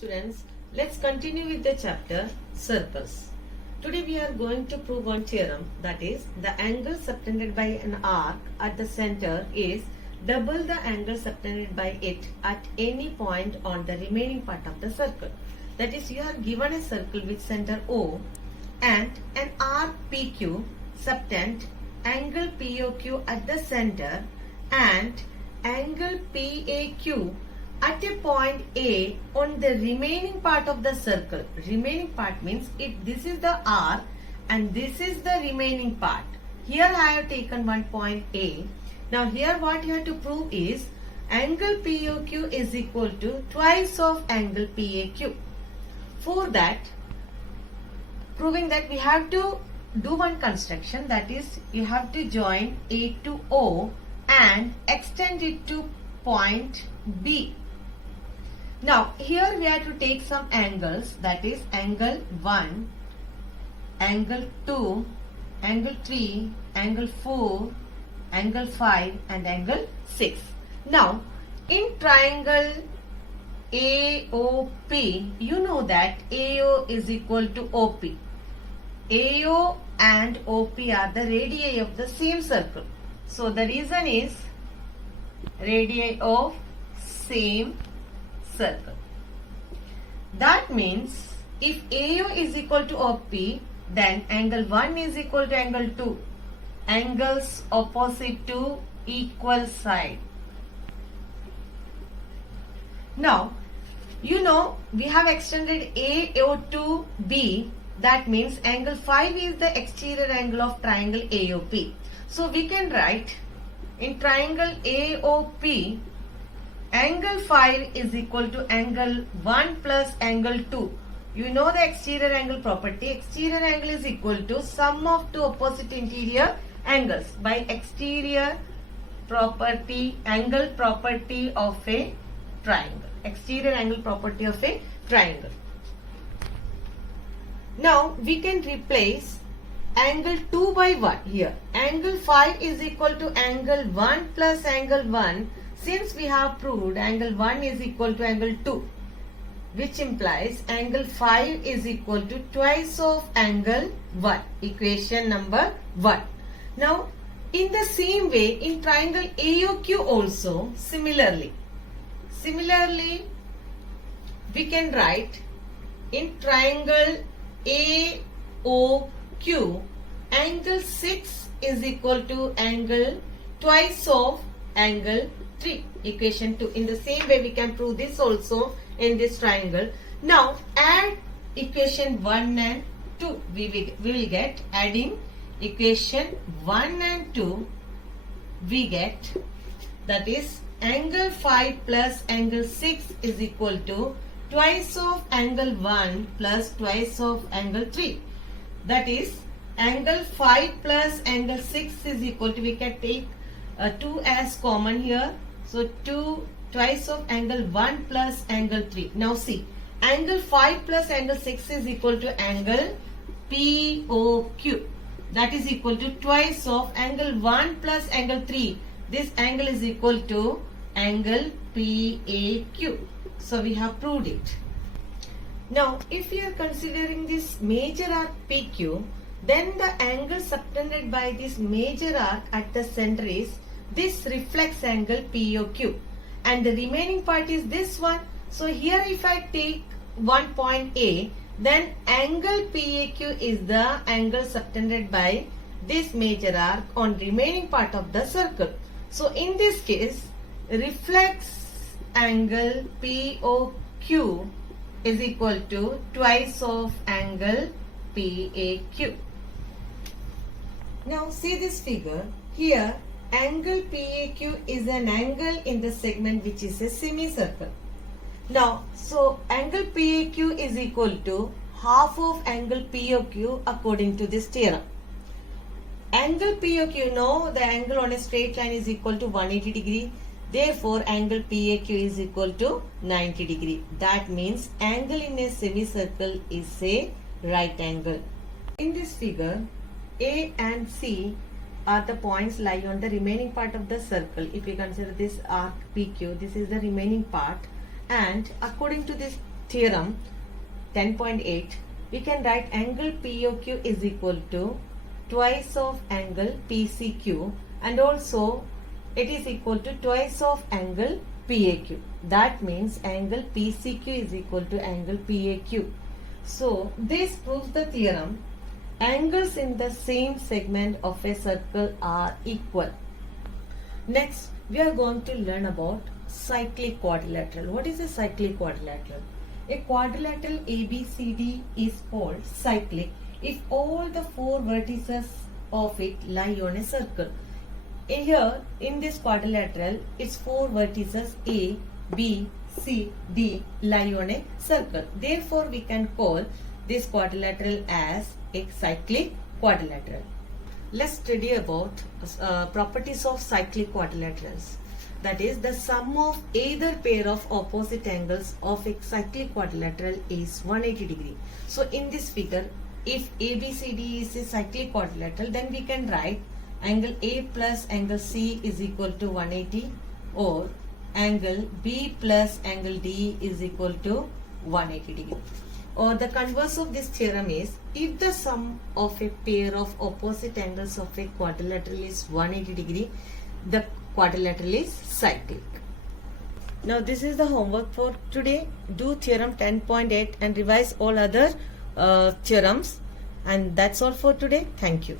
Students, let's continue with the chapter circles. Today we are going to prove one theorem, that is the angle subtended by an arc at the center is double the angle subtended by it at any point on the remaining part of the circle. That is, you are given a circle with center O and an arc PQ subtend angle POQ at the center and angle PAQ at a point A on the remaining part of the circle. Remaining part means if this is the R and this is the remaining part. Here I have taken one point A. Now here what you have to prove is angle POQ is equal to twice of angle PAQ. For that, proving that, we have to do one construction, that is you have to join A to O and extend it to point B. Now here we have to take some angles, that is angle 1, angle 2, angle 3, angle 4, angle 5 and angle 6. Now in triangle AOP, you know that AO is equal to OP. AO and OP are the radii of the same circle. So the reason is radii of same circle. That means if AO is equal to OP, then angle 1 is equal to angle 2. Angles opposite to equal side. Now, you know we have extended AO to B. That means angle 5 is the exterior angle of triangle AOP. So we can write in triangle AOP, angle 5 is equal to angle 1 plus angle 2. You know the exterior angle property. Exterior angle is equal to sum of two opposite interior angles by exterior property, angle property of a triangle. Exterior angle property of a triangle. Now we can replace angle 2 by 1 here. Angle 5 is equal to angle 1 plus angle 1. Since we have proved angle 1 is equal to angle 2, which implies angle 5 is equal to twice of angle 1. Equation number 1. Now, in the same way, in triangle AOQ also, similarly, we can write in triangle AOQ, angle 6 is equal to angle twice of angle 3. Equation 2. In the same way we can prove this also in this triangle. Now add equation 1 and 2. We will get, adding equation 1 and 2, we get, that is angle 5 plus angle 6 is equal to twice of angle 1 plus twice of angle 3. That is angle 5 plus angle 6 is equal to, we can take 2 as common here. So 2 twice of angle 1 plus angle 3. Now see, angle 5 plus angle 6 is equal to angle POQ. That is equal to twice of angle 1 plus angle 3. This angle is equal to angle PAQ. So we have proved it. Now if we are considering this major arc PQ, then the angle subtended by this major arc at the center is this reflex angle POQ and the remaining part is this one. So here if I take one point A, then angle PAQ is the angle subtended by this major arc on remaining part of the circle. So in this case, reflex angle POQ is equal to twice of angle PAQ. Now see this figure. Here angle PAQ is an angle in the segment which is a semicircle. Now, so angle PAQ is equal to half of angle POQ according to this theorem. Angle POQ, you know the angle on a straight line is equal to 180 degree. Therefore, angle PAQ is equal to 90 degree. That means angle in a semicircle is a right angle. In this figure, A and C are the points lie on the remaining part of the circle. If we consider this arc PQ, this is the remaining part, and according to this theorem 10.8, we can write angle POQ is equal to twice of angle PCQ, and also it is equal to twice of angle PAQ. That means angle PCQ is equal to angle PAQ. So this proves the theorem angles in the same segment of a circle are equal. Next, we are going to learn about cyclic quadrilateral. What is a cyclic quadrilateral? A quadrilateral ABCD is called cyclic if all the four vertices of it lie on a circle. Here in this quadrilateral, its four vertices A, B, C, D lie on a circle. Therefore, we can call this quadrilateral as a cyclic quadrilateral. Let's study about properties of cyclic quadrilaterals. That is, the sum of either pair of opposite angles of a cyclic quadrilateral is 180 degree. So in this figure, if ABCD is a cyclic quadrilateral, then we can write angle A plus angle C is equal to 180, or angle B plus angle D is equal to 180 degree. Or the converse of this theorem is, if the sum of a pair of opposite angles of a quadrilateral is 180 degree, the quadrilateral is cyclic. Now this is the homework for today. Do theorem 10.8 and revise all other theorems. And that's all for today. Thank you.